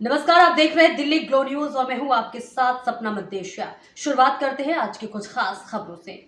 नमस्कार, आप देख रहे हैं दिल्ली ग्लो न्यूज और मैं हूं आपके साथ सपना मद्देशिया। शुरुआत करते हैं आज की कुछ खास खबरों से।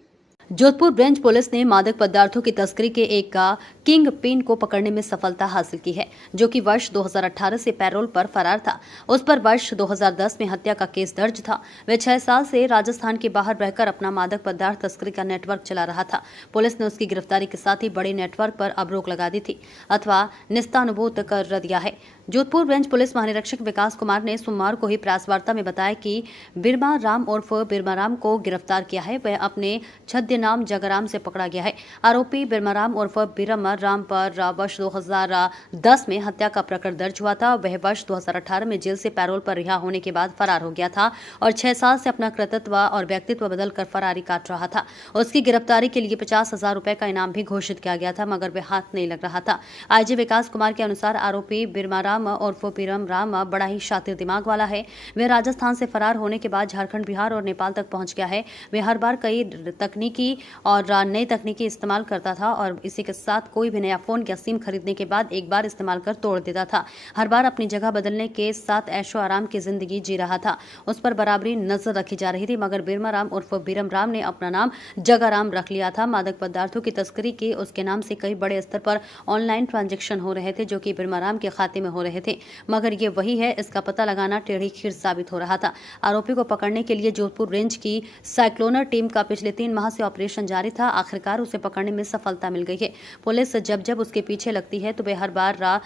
जोधपुर ब्रेंच पुलिस ने मादक पदार्थों की तस्करी के एक का किंग पिन को पकड़ने में सफलता हासिल की है, जो कि वर्ष 2018 से पैरोल पर फरार था। उस पर वर्ष 2010 में हत्या का केस दर्ज था। वह 6 साल से राजस्थान के बाहर रहकर अपना मादक पदार्थ तस्करी का नेटवर्क चला रहा था। पुलिस ने उसकी गिरफ्तारी के साथ ही बड़े नेटवर्क पर अब रोक लगा दी थी अथवा निस्तानुभूत कर दिया है। जोधपुर ब्रेंच पुलिस महानिरीक्षक विकास कुमार ने सोमवार को ही प्रेस वार्ता में बताया कि बिरमा राम उर्फ बिरमा राम को गिरफ्तार किया है। वह अपने छद्य नाम जगराम से पकड़ा गया है। आरोपी बिरमा राम उर्फ बिरमा राम पर वर्ष 2010 में हत्या का प्रकरण दर्ज हुआ था। वह वर्ष 2018 में जेल से पैरोल पर रिहा होने के बाद फरार हो गया था और 6 साल से अपना कृतित्व और व्यक्तित्व बदलकर फरारी काट रहा था। उसकी गिरफ्तारी के लिए 50,000 रुपए का इनाम भी घोषित किया गया था, मगर वह हाथ नहीं लग रहा था। आईजी विकास कुमार के अनुसार आरोपी बिरमा राम उर्फ बिरम राम बड़ा ही शातिर दिमाग वाला है। वह राजस्थान से फरार होने के बाद झारखंड, बिहार और नेपाल तक पहुंच गया है। वह हर बार कई तकनीकी और नई तकनीकी इस्तेमाल करता था और इसी के साथ कोई भी नया फोन या सिम खरीदने के बाद एक बार इस्तेमाल कर तोड़ देता था। हर बार अपनी जगह बदलने के साथ ऐशो आराम की जिंदगी जी रहा था। उस पर बराबरी नजर रखी जा रही थी, मगर बिरमा राम उर्फ बिरम राम ने अपना नाम जगाराम रख लिया था। मादक पदार्थों की तस्करी के उसके नाम से कई बड़े स्तर पर ऑनलाइन ट्रांजैक्शन हो रहे थे, जो कि बिरमा राम के खाते में हो रहे थे, मगर ये वही है, इसका पता लगाना टेढ़ी खीर साबित हो रहा था। आरोपी को पकड़ने के लिए जोधपुर रेंज की साइक्लोनर टीम का पिछले 3 माह से ऑपरेशन जारी था। आखिरकार उसे पकड़ने में सफलता मिल गई है। पुलिस जब जब उसके पीछे लगती है तो वह हर बार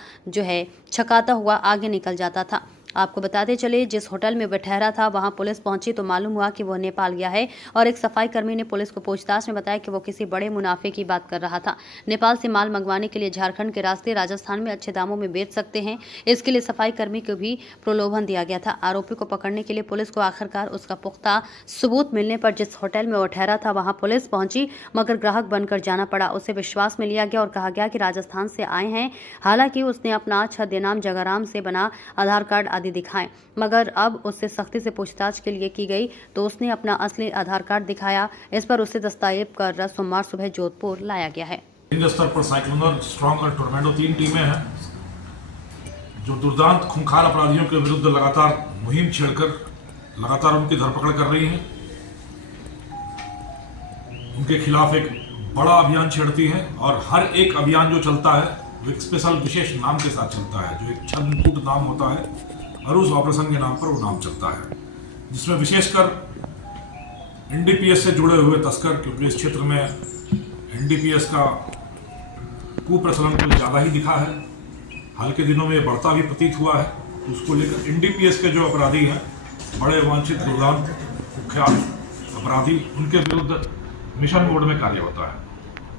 छकाता हुआ आगे निकल जाता था। आपको बताते चले, जिस होटल में वह ठहरा था वहां पुलिस पहुंची तो मालूम हुआ कि वह नेपाल गया है और एक सफाई कर्मी ने पुलिस को पूछताछ में बताया कि वो किसी बड़े मुनाफे की बात कर रहा था। नेपाल से माल मंगवाने के लिए झारखंड के रास्ते राजस्थान में अच्छे दामों में बेच सकते हैं, इसके लिए सफाई कर्मी को भी प्रलोभन दिया गया था। आरोपी को पकड़ने के लिए पुलिस को आखिरकार उसका पुख्ता सबूत मिलने पर जिस होटल में वह ठहरा था वहां पुलिस पहुंची, मगर ग्राहक बनकर जाना पड़ा। उसे विश्वास में लिया गया और कहा गया कि राजस्थान से आए हैं। हालांकि उसने अपना छद्य नाम जगाराम से बना आधार कार्ड आदि दिखाए, मगर अब उससे सख्ती से पूछताछ के लिए की गई तो उसने अपना असली आधार कार्ड दिखाया। इस पर उसे दस्तावेज कर सोमवार सुबह जोधपुर लाया गया है। स्तर पर साइक्लोनर, स्ट्रॉन्ग और टोर्नेडो 3 टीमें हैं जो दुर्दांत खूंखार अपराधियों के विरुद्ध लगातार मुहिम छेड़कर लगातार उनकी धरपकड़ कर रही हैं। उनके खिलाफ एक बड़ा अभियान छेड़ती हैं और हर एक अभियान जो चलता है वो एक स्पेशल विशेष नाम के साथ चलता है, जो एक छद्मकूट नाम होता है और उस ऑपरेशन के नाम पर वो नाम चलता है, जिसमें विशेषकर एनडीपीएस से जुड़े हुए तस्कर, क्योंकि इस क्षेत्र में एनडीपीएस का कुप्रचलन कुछ ज़्यादा ही दिखा है। हाल के दिनों में ये बढ़ता भी प्रतीत हुआ है। तो उसको लेकर एनडीपीएस के जो अपराधी हैं, बड़े वांछित दुर्दांत कुख्यात अपराधी, उनके विरुद्ध मिशन मोड में कार्य होता है।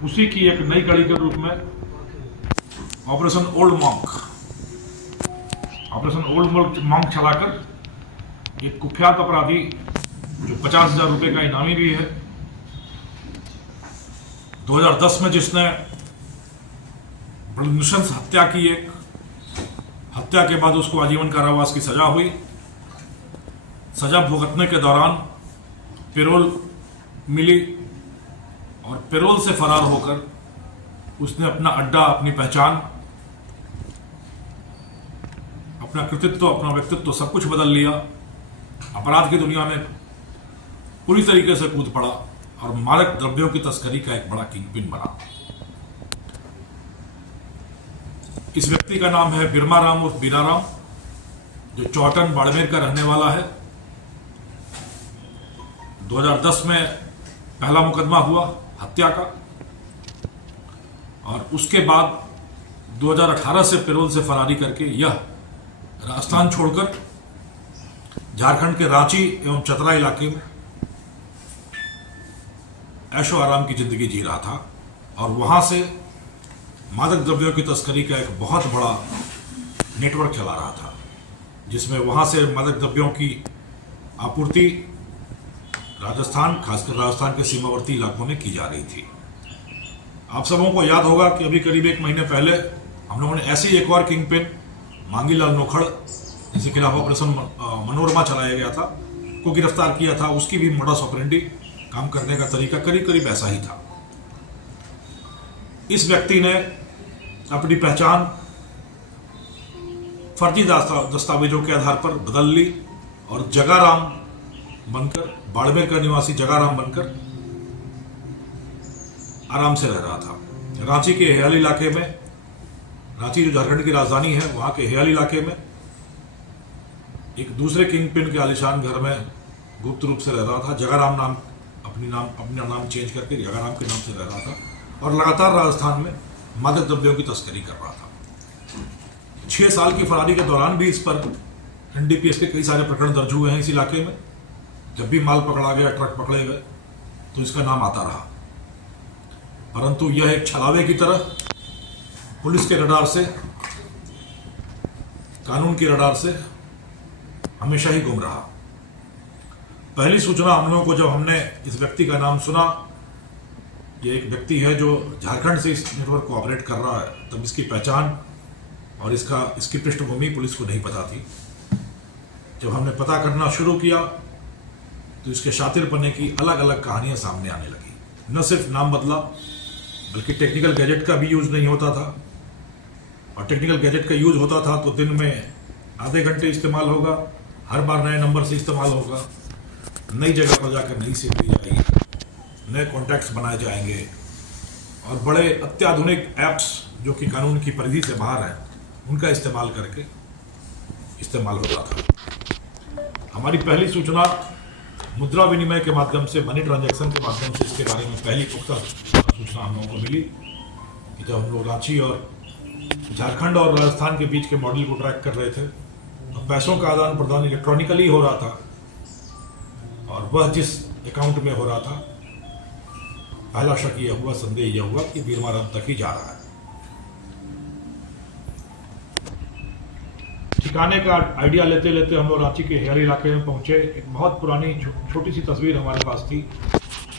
उसी की एक नई कड़ी के रूप में ऑपरेशन ओल्ड मॉन्क चलाकर एक कुख्यात अपराधी जो 50,000 रुपये का इनामी भी है, 2010 में जिसने नृशंस हत्या की, एक हत्या के बाद उसको आजीवन कारावास की सजा हुई। सजा भुगतने के दौरान पैरोल मिली और पैरोल से फरार होकर उसने अपना अड्डा, अपनी पहचान, अपना कृतित्व, अपना व्यक्तित्व सब कुछ बदल लिया। अपराध की दुनिया में पूरी तरीके से कूद पड़ा और मादक द्रव्यों की तस्करी का एक बड़ा किंगपिन बना। इस व्यक्ति का नाम है बिरमा राम उर्फ बीरा राम, जो चौटन बाड़मेर का रहने वाला है। 2010 में पहला मुकदमा हुआ हत्या का और उसके बाद 2018 से पैरोल से फरारी करके यह राजस्थान छोड़कर झारखंड के रांची एवं चतरा इलाके में ऐशो आराम की जिंदगी जी रहा था और वहां से मादक द्रव्यों की तस्करी का एक बहुत बड़ा नेटवर्क चला रहा था, जिसमें वहां से मादक द्रव्यों की आपूर्ति राजस्थान, खासकर राजस्थान के सीमावर्ती इलाकों में की जा रही थी। आप सबों को याद होगा कि अभी करीब 1 महीने पहले हम लोगों ने ऐसे ही एक और किंगपिन मांगीलाल नोखड़, जिसके खिलाफ ऑपरेशन मनोरमा चलाया गया था, को गिरफ्तार किया था। उसकी भी मोडस ऑपरेंडी, काम करने का तरीका करीब करीब ऐसा ही था। इस व्यक्ति ने अपनी पहचान फर्जी दस्तावेजों के आधार पर बदल ली और जगाराम बनकर, बाड़मेर का निवासी जगाराम बनकर आराम से रह रहा था। रांची के हेयाल इलाके में, रांची जो झारखंड की राजधानी है, वहां के हेयाल इलाके में एक दूसरे किंग पिन के आलिशान घर में गुप्त रूप से रह रहा था। जगाराम नाम अपना नाम चेंज करके जगाराम के नाम से रह रहा था और लगातार राजस्थान में मादक द्रव्यों की तस्करी कर रहा था। 6 साल की फरारी के दौरान भी इस पर एनडीपीएस के कई सारे प्रकरण दर्ज हुए हैं इस इलाके में। जब भी माल पकड़ा गया, ट्रक पकड़े गए, तो इसका नाम आता रहा। परंतु यह एक छलावे की तरह पुलिस के रडार से, कानून की रडार से हमेशा ही गुम रहा। पहली सूचना हम लोगों को जब हमने इस व्यक्ति का नाम सुना, ये एक व्यक्ति है जो झारखंड से इस नेटवर्क को ऑपरेट कर रहा है, तब इसकी पहचान और इसकी पृष्ठभूमि पुलिस को नहीं पता थी। जब हमने पता करना शुरू किया तो इसके शातिरपने की अलग अलग कहानियां सामने आने लगी। न सिर्फ नाम बदला, बल्कि टेक्निकल गैजेट का भी यूज नहीं होता था, और टेक्निकल गैजेट का यूज होता था तो दिन में आधे घंटे इस्तेमाल होगा, हर बार नए नंबर से इस्तेमाल होगा, नई जगह पर जाकर नई सिम ली जाएगी, नए कॉन्टैक्ट्स बनाए जाएंगे और बड़े अत्याधुनिक ऐप्स जो कि कानून की परिधि से बाहर हैं, उनका इस्तेमाल करके इस्तेमाल होता था। हमारी पहली सूचना मुद्रा विनिमय के माध्यम से, मनी ट्रांजैक्शन के माध्यम से इसके बारे में पहली पुख्ता सूचना हम लोगों को मिली कि जब हम लोग रांची और झारखंड और राजस्थान के बीच के मॉडल को ट्रैक कर रहे थे, तो पैसों का आदान प्रदान इलेक्ट्रॉनिकली हो रहा था और वह जिस अकाउंट में हो रहा था, पहला शक यह हुआ, संदेह यह हुआ कि बीरमाराम तक ही जा रहा है। ठिकाने का आइडिया लेते लेते हम लोग रांची के हेयाल इलाके में पहुंचे। एक बहुत पुरानी छोटी सी तस्वीर हमारे पास थी।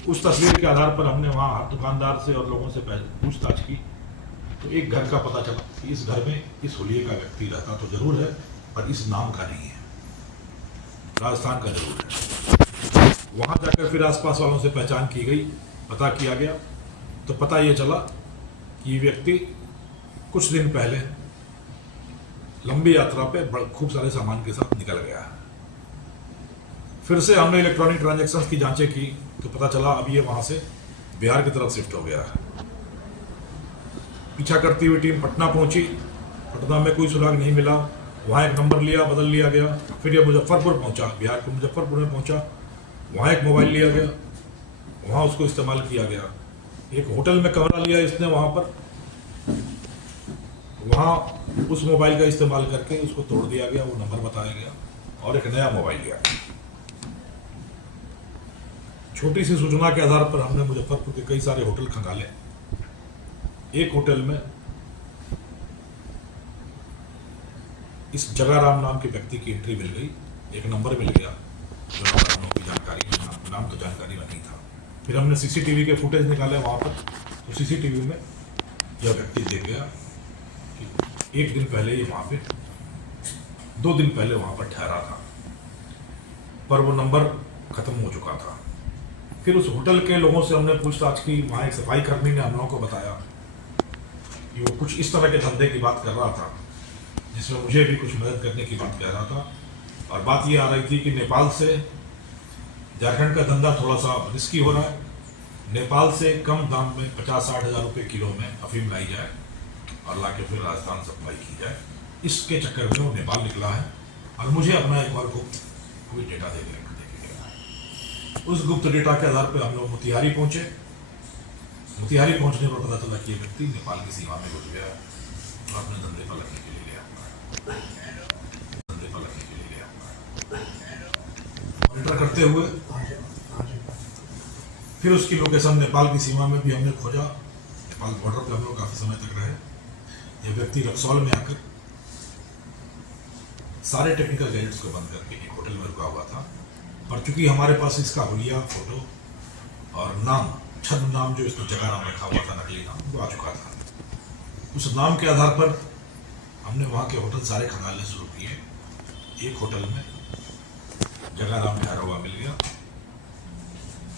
उस तस्वीर के आधार पर हमने वहाँ दुकानदार से और लोगों से पूछताछ की, तो एक घर का पता चला कि इस घर में इस हुलिये का व्यक्ति रहता तो जरूर है, पर इस नाम का नहीं है, राजस्थान का जरूर है। वहाँ जाकर फिर आसपास वालों से पहचान की गई, पता किया गया, तो पता ये चला कि ये व्यक्ति कुछ दिन पहले लंबी यात्रा पे खूब सारे सामान के साथ निकल गया है। फिर से हमने इलेक्ट्रॉनिक ट्रांजैक्शंस की जांचें की तो पता चला अब ये वहां से बिहार की तरफ शिफ्ट हो गया है। पीछा करती हुई टीम पटना पहुंची, पटना में कोई सुराग नहीं मिला, वहाँ एक नंबर लिया, बदल लिया गया। फिर ये मुजफ्फरपुर पहुंचा, बिहार के मुजफ्फरपुर में पहुंचा, वहाँ एक मोबाइल लिया गया, वहाँ उसको इस्तेमाल किया गया। एक होटल में कमरा लिया इसने, वहाँ पर वहाँ उस मोबाइल का इस्तेमाल करके उसको तोड़ दिया गया, वो नंबर बताया गया और एक नया मोबाइल लिया। छोटी सी सूचना के आधार पर हमने मुजफ्फरपुर के कई सारे होटल खंगाले। एक होटल में इस जगाराम नाम के व्यक्ति की एंट्री मिल गई, एक नंबर मिल गया जो नंबर हम लोग की जानकारी में, नाम तो जानकारी में नहीं था। फिर हमने सीसीटीवी के फुटेज निकाले वहाँ पर, तो सीसीटीवी में यह व्यक्ति देख गया कि एक दिन पहले ये वहाँ पे, 2 दिन पहले वहाँ पर ठहरा था, पर वो नंबर खत्म हो चुका था। फिर उस होटल के लोगों से हमने पूछताछ की। वहाँ एक सफाई कर्मी ने हम लोगों को बताया कि वो कुछ इस तरह के धंधे की बात कर रहा था जिसमें मुझे भी कुछ मदद करने की बात कह रहा था। और बात ये आ रही थी कि नेपाल से झारखंड का धंधा थोड़ा सा रिस्की हो रहा है, नेपाल से कम दाम में 50-60 हज़ार रुपये किलो में अफीम लाई जाए और लाके फिर राजस्थान सप्लाई की जाए। इसके चक्कर में वो नेपाल निकला है और मुझे अपना एक और गुप्त कोई डेटा दे दिया। उस गुप्त डेटा के आधार पर हम लोग मोतिहारी पहुंचे। मोतिहारी पहुंचने पर पता चला कि ये व्यक्ति नेपाल की सीमा में घुस गया और अपने धंधे पर लगने के लिए गया। मॉनिटर करते हुए फिर उसकी लोकेशन नेपाल की सीमा में भी हमने खोजा। नेपाल बॉर्डर पर हम लोग काफी समय तक रहे। यह व्यक्ति रक्सौल में आकर सारे टेक्निकल गैजेट्स को बंद करके एक होटल में रुका हुआ था। और चूंकि हमारे पास इसका हुलिया, फोटो और नाम, छद्म नाम जो इसको जगाराम रखा हुआ था, नकली नाम, वो आ चुका था। उस नाम के आधार पर हमने वहाँ के होटल सारे खंगालने शुरू किए। एक होटल में जगाराम ठहरा हुआ मिल गया।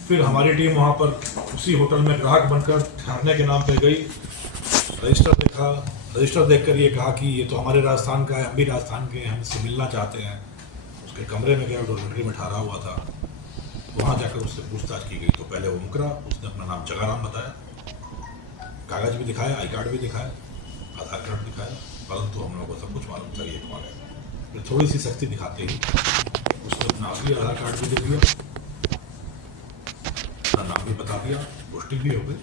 फिर हमारी टीम वहाँ पर उसी होटल में ग्राहक बनकर ठहरने के नाम पे गई। रजिस्टर देखा, रजिस्टर देखकर ये कहा कि ये तो हमारे राजस्थान का है, हम भी राजस्थान के हैं, हम इससे मिलना चाहते हैं। उसके कमरे में गया, डॉर्मेट्री में ठहरा हुआ था। वहाँ जाकर उससे पूछताछ की गई तो पहले वो मुकरा, उसने अपना नाम जगाराम बताया, कागज भी दिखाया, आई कार्ड भी दिखाया, आधार कार्ड दिखाया, परंतु हम लोगों को सब कुछ मालूम था ये कौन है। फिर थोड़ी सी सख्ती दिखाते ही उसने अपना असली आधार कार्ड भी दे दिया, अपना नाम भी बता दिया, पुष्टि भी हो गई।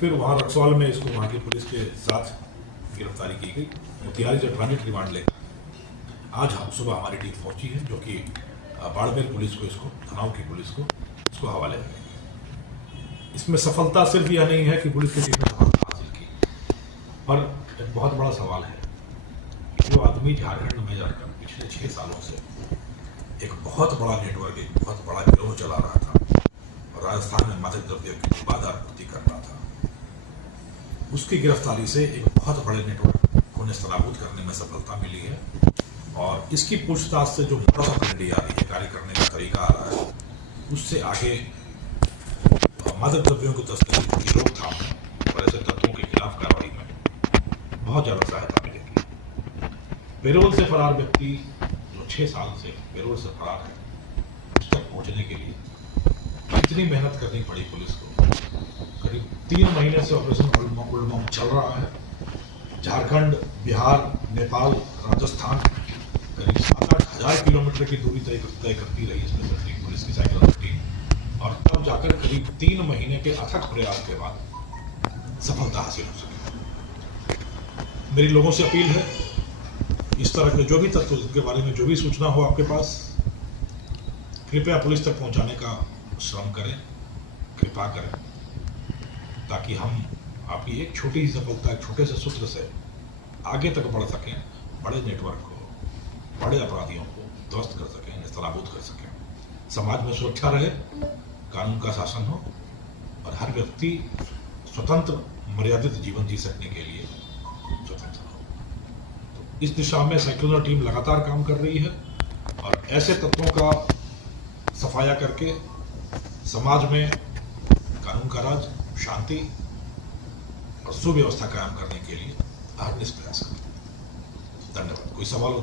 फिर वहाँ रक्सौल में इसको वहाँ की पुलिस के साथ गिरफ्तारी की गई। मोतिहारी से ट्रांजिट रिमांड लेकर आज हम सुबह हमारी टीम पहुंची है, जो कि बाड़मेर पुलिस को, इसको धनाव की पुलिस को इसको हवाले करेगी। इसमें सफलता सिर्फ यह नहीं है कि पुलिस की टीम ने सफलता हासिल की, पर एक बहुत बड़ा सवाल है, जो आदमी झारखंड में जाकर पिछले 6 सालों से एक बहुत बड़ा नेटवर्क, एक बहुत बड़ा गिरोह चला रहा था और राजस्थान में मादक द्रव्यों की निर्बाध आपूर्ति कर रहा था, उसकी गिरफ्तारी से एक बहुत बड़े नेटवर्क को नेस्तनाबूद करने में सफलता मिली है। और इसकी पूछताछ से जो मोडस ऑपरेंडी आ रही है, कार्य करने का तरीका आ रहा है, उससे आगे मादक द्रव्यों की तस्करी की रोकथाम और ऐसे तत्वों के खिलाफ कार्रवाई में बहुत ज़्यादा सहायता मिलेगी। पेरोल से फरार व्यक्ति जो 6 साल से पेरोल से फरार है, उस तक पहुँचने के लिए कितनी मेहनत करनी पड़ी पुलिस को। करीब 3 महीने से ऑपरेशन उलमम चल रहा है। झारखंड, बिहार, नेपाल, राजस्थान करीब 7-8 हज़ार किलोमीटर की दूरी तय करती रही इसमें पुलिस की साइकिल टीम, और तब जाकर करीब 3 महीने के अथक प्रयास के बाद सफलता हासिल हो सकी। मेरी लोगों से अपील है, इस तरह के जो भी तत्व के बारे में जो भी सूचना हो आपके पास, कृपया पुलिस तक पहुंचाने का श्रम करें, कृपा करें, ताकि हम आपकी एक छोटी सी सफलता, एक छोटे से सूत्र से आगे तक बढ़ सकें, बड़े नेटवर्क को, बड़े अपराधियों को ध्वस्त कर सकें, नेस्तनाबूद कर सकें, समाज में सुरक्षा रहे, कानून का शासन हो और हर व्यक्ति स्वतंत्र मर्यादित जीवन जी सकने के लिए स्वतंत्र हो। तो इस दिशा में साइक्लोनर टीम लगातार काम कर रही है और ऐसे तत्वों का सफाया करके समाज में कानून का राज, शांति और सुव्यवस्था कायम करने के लिए अहर्निश प्रयास करें। धन्यवाद। कोई सवाल हो तो